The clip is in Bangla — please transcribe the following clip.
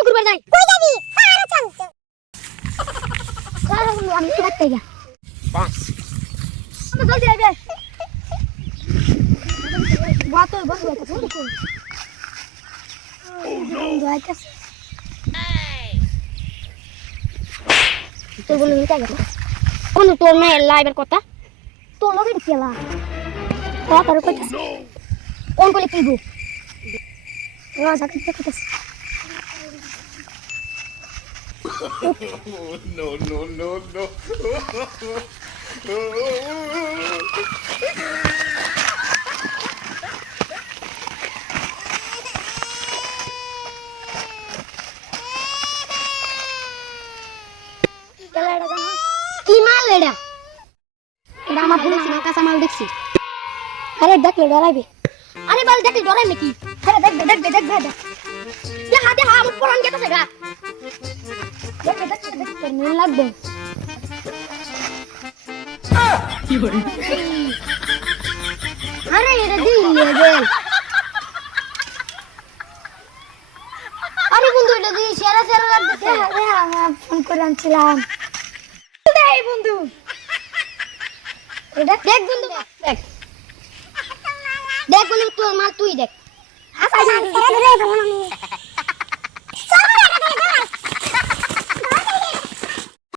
বন্ধু ঘুরবার যাই কই যাবি আরে চল চল বন্ধু আমি তো দেখতে গিয়া বাস আমরা জলদি আইবে বাতো বন্ধু ও নো গাইস তোর বন্ধু নিতে গেল বন্ধু তোর না লাইভের কথা তোর লগে খেলা তার কইতাছ কোন কইলে কিবু রাজা কিতে কইতাছ No, no, no, no. কি মাল এটা এটা আমার দেখছি না কাঁচা মাল দেখছি আরে দেখলে ডরাইবে আরে বল দেখলে ডরাই নাকি আরে দেখবে দেখা আমার পরান গেছে গা দেখবে নীল লাগবে কি বলে আরে এটা দিলে আরে বন্ধু এটা দি সেরা লাগতেছে আরে আমি ফোন করে আনছিলাম এই বন্ধু এটা দেখ বন্ধু দেখ বন্ধু তোর মাল তুই দেখ আচ্ছা